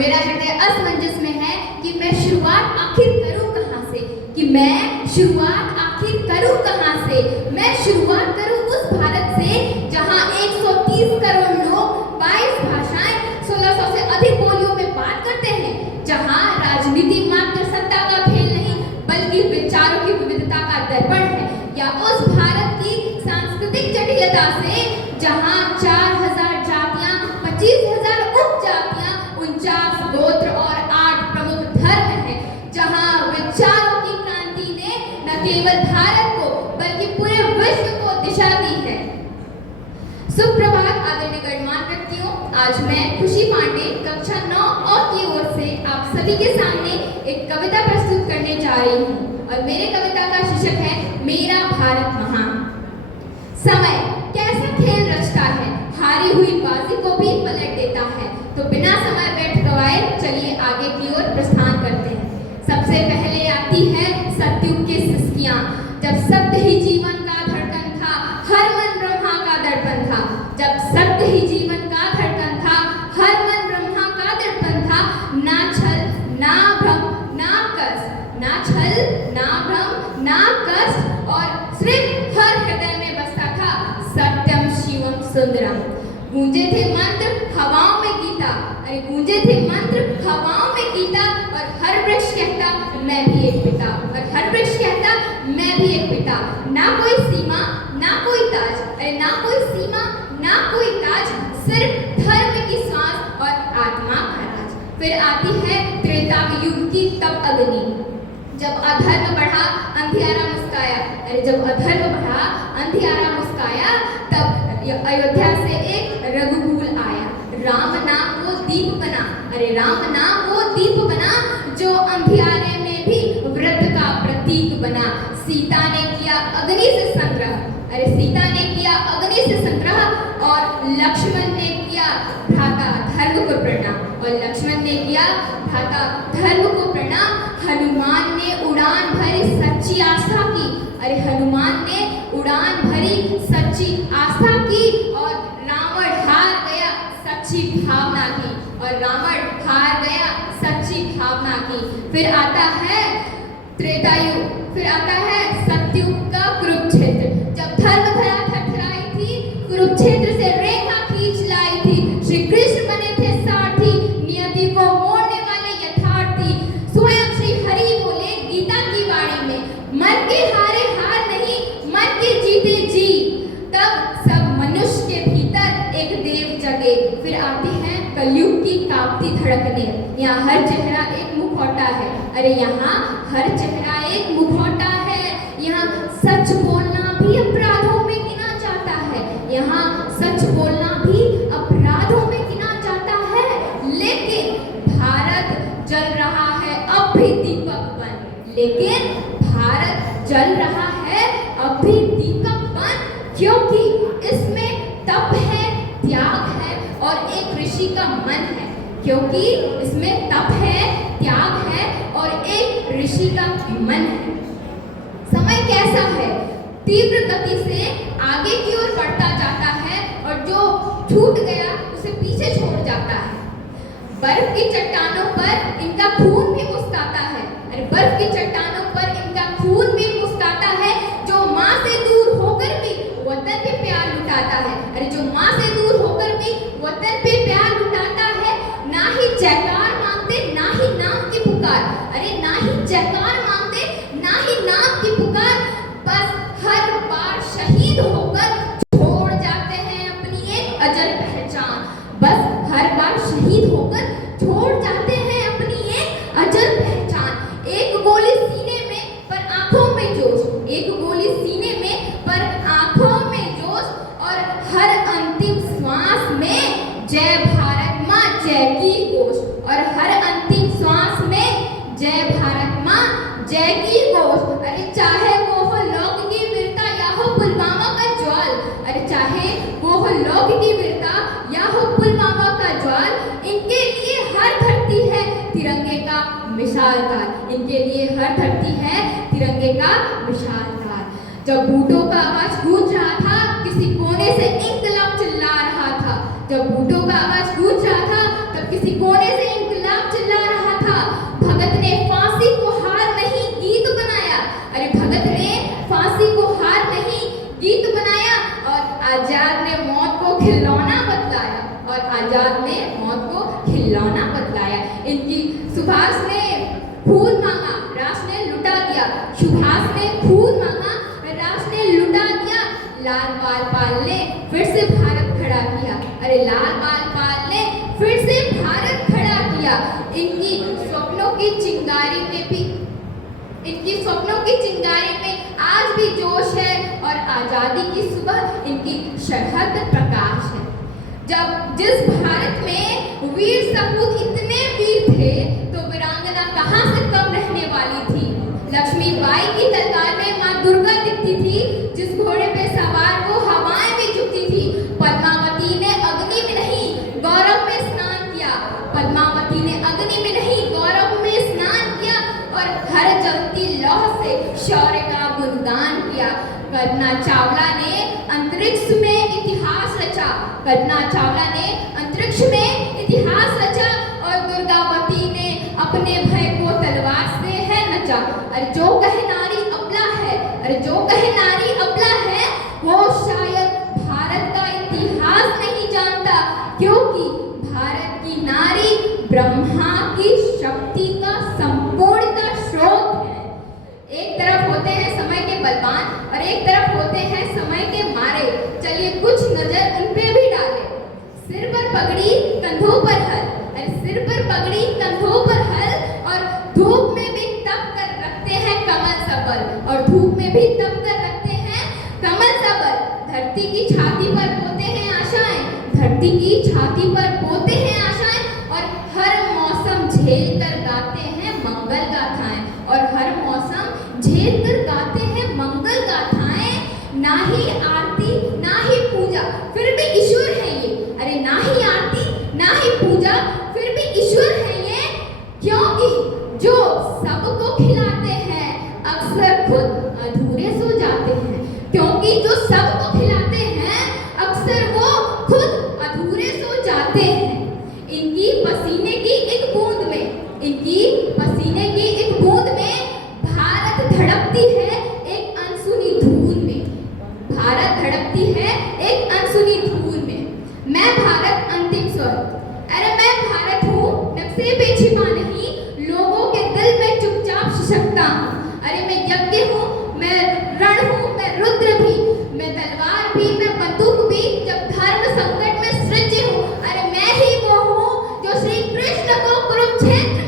मेरा हृदय असमंजस में है कि मैं शुरुआत आखिर करूं कहां से, कि मैं शुरुआत आखिर करूं कहां से। मैं शुरुआत करूं उस भारत से जहां 130 करोड़ लोग 22 भाषाएं 1600 से अधिक बोलियों में बात करते हैं, जहां राजनीति मात्र सत्ता का खेल नहीं बल्कि विचारों की विविधता का दर्पण है, या उस भारत की सांस्कृतिक जटिलता से जहां 4000 जातियां, 25,000 उपजातियां, 49 गोत्र और 8 प्रमुख धर्म हैं, जहां विचारों की क्रांति ने न केवल भारत को बल्कि पूरे विश्व को दिशा दी है। सुप्रभात आदरणीय गणमान्य व्यक्तियों, आज मैं खुशी पांडे कक्षा 9 अ की ओर से आप सभी के सामने एक कविता प्रस्तुत करने जा रही हूँ और मेरे कविता का शीर्षक है मेरा भारत महान। समय कैसा खेल रचता है, हारी हुई बाजी को भी पलट देता है, तो बिना समय व्यर्थ गवाए चलिए आगे की ओर प्रस्थान करते हैं। सबसे पहले आती है सतयुग की सिसकियां, जब सत्य ही जीवन का धड़कन था, हर मन ब्रह्मा का दर्पण था। जब सत्य ही जीवन का धड़कन था, हर मन ब्रह्मा का दर्पण था। ना छल ना भ्रम ना कष्ट, ना छल ना भ्रम ना कष्ट, और सिर्फ हर हृदय में बसता था सत्यम शिवम सुंदरम। गूंजे थे मंत्र हवाओं में गीता, अरे गूंजे थे मंत्र हवाओं में गीता, और हर वृक्ष कहता मैं भी एक पिता, और हर वृक्ष कहता मैं भी एक पिता। ना कोई सीमा ना कोई ताज, अरे ना कोई सीमा ना कोई ताज, सिर्फ धर्म की सांस और आत्मा का राज। फिर आती है त्रेता युग की तप अग्नि, जब अधर्म बढ़ा अंधियारा मुस्काया, अरे जब अधर्म बढ़ा अंधियारा मुस्काया, तब अयोध्या से एक रघुकुल आया। राम नाम वो दीप बना, अरे राम नाम वो दीप बना, जो अंधियारे में भी व्रत का प्रतीक बना। सीता ने किया अग्नि से संग्रह, अरे सीता ने किया अग्नि से संग्रह, और लक्ष्मण ने किया भ्राता धर्म को प्रणाम, और लक्ष्मण ने किया भ्राता धर्म को प्रणाम। हनुमान ने उड़ान भरी सच्ची आस्था की, अरे हनुमान ने उड़ान भरी सच्ची आस्था की, और रावण हार गया सच्ची भावना की, और रावण हार गया सच्ची भावना की। फिर आता है त्रेतायुग, फिर आता है सतयुग का कुरुक्षेत्र, जब धर्म धरा थरथराई थी, कुरुक्षेत्र से रेखा खींच लाई थी। श्री कृष्ण बने थे सारथी, नियति को मोड़ने वाले यथार्थी। स्वयं श्री हरि बोले गीता की वाणी में, मन के हारे हार नहीं, मन के जीते जी। तब सब मनुष्य के भीतर एक देव जगे। फिर आती है कलयुग की कांपती धड़कने, यहाँ हर चेहरा एक मुखौटा है, अरे यहाँ हर चेहरा एक मुखौटा है। यहाँ सच बोलना भी अपराधों में गिना जाता है, यहाँ सच बोलना भी अपराधों में गिना जाता है। लेकिन भारत जल रहा है अब भी दीपक बन, लेकिन भारत जल रहा है अब भी दीपक बन, क्योंकि इसमें तप है, त्याग है और एक ऋषि का मन है। क्योंकि इसमें तप है, त्याग है और एक ऋषि का मन है। समय कैसा है, तीव्र गति से आगे की ओर बढ़ता जाता है, और जो छूट गया उसे पीछे छोड़ जाता है। बर्फ की चट्टानों पर इनका खून भी मुस्कुराता है, अरे बर्फ की चट्टानों पर इनका खून भी मुस्कुराता है। जो माँ से दूर होकर भी वतन पे प्यार लुटाता है, अरे जो माँ से दूर होकर भी वतन पे प्यार लुटाता है। ना ही जयकार मांगते ना ही नाम की पुकार, अरे ना ही जयकार मांगते ना ही नाम की पुकार, बस हर बार शहीद होकर छोड़ जाते हैं अपनी एक अजल पहचान। बस हर बार शहीद होकर छोड़ जाते हैं अपनी एक अजल पहचान। एक गोली सीने में पर आंखों में जोश, एक गोली सीने में पर आंखों में जोश, और हर अंतिम श्वास में जय भारत माँ जय की घोष, और हर अंतिम श्वास में जय भारत माँ जय की घोष। अरे चाहे वो हो लौक की वीरता या हो पुलवामा का ज्वाल, अरे चाहे वो हो लौक की वीरता या हो पुलवामा का ज्वाल, इनके लिए हर धरती है तिरंगे का मिसालदार, इनके लिए हर धरती है तिरंगे का मिसालदार। जब बूटों का आवाज गूंज रहा था, किसी कोने से इंकलाब चिल्ला रहा था। जब बूटों का आवाज गूंज रहा था, तब किसी कोने से इंकलाब आजाद ने मौत को खिलौना बतलाया। इनकी सुभाष ने खून मांगा, राष्ट्र ने लुटा दिया। सुभाष ने खून मांगा, राष्ट्र ने लुटा दिया। लाल बाल पाल ने फिर से भारत खड़ा किया। अरे लाल बाल पाल ने फिर से भारत खड़ा किया। इनकी स्वप्नों की चिंगारी में आज भी जोश है और आजादी की सुबह इनकी शहद प्रकाश है। जिस भारत में वीर सपूत इतने वीर थे तो वीरांगना कहां से कम रहने वाली थी। लक्ष्मीबाई की तलवार में मां दुर्गा दिखती थी, जिस घोड़े पे सवार वो हवाएं में झुकती थी। पद्मावती ने अग्नि में नहीं गौरव में स्नान किया। पद्मावती ने अग्नि में नहीं गौरव में स्नान किया और हर जलती लौह से शौर्य का गुणगान किया। कल्पना चावला ने अंतरिक्ष में इतिहास रचा। कल्पना चावला ने अंतरिक्ष में इतिहास रचा और दुर्गावती ने अपने भय को तलवार से है नचा। अरे जो कहे नारी अबला है, अरे जो कहे नारी अबला है, वो शायद भारत का इतिहास नहीं जानता, क्योंकि भारत की नारी ब्रह्मा की शक्ति का संपूर्णता स्रोत है। एक तरफ होते हैं समय के बलवान और एक तरफ होते हैं समय के मारे। चलिए कुछ नजर उन पे भी डालें। सिर पर पगड़ी कंधों पर हल, अरे सिर पर पगड़ी कंधों पर हल, और धूप में भी तप कर रखते हैं कमल सबल, और धूप में भी तप कर रखते हैं कमल सबल। धरती की छाती पर बोते हैं आशाएं, धरती की छाती पर बोते हैं आशाएं, और हर मौसम झेल कर गाते हैं मंगल गाथाएं, और हर मौसम झेल कर गाते हैं मंगल गाथाएं। ना ही आरती ना ही पूजा फिर भी ईश्वर है ये। अरे ना ही आरती ना ही पूजा फिर भी ईश्वर है ये, क्योंकि जो सबको खिलाते हैं अक्सर खुद अधूरे सो जाते हैं। क्योंकि जो सबको खिलाते हैं अक्सर वो खुद अधूरे सो जाते हैं। इनकी पसीने की एक बूंद में, इनकी पसीने की एक बूंद में भारत धड़कती है एक अनसुनी धून में। भारत धड़कती है एक अनसुनी धून में। मैं भारत अंतिम स्वर, अरे मैं भारत हूँ नक्शे पे छिपा नहीं, लोगों के दिल में चुपचाप सिसकता हूँ। अरे मैं यज्ञ हूँ, मैं रण हूँ, मैं रुद्र भी, मैं तलवार भी, मैं बंदूक भी, जब धर्म संकट में सृज्य हूँ। अरे मैं ही वो हूँ जो श्री कृष्ण को कुरुक्षेत्र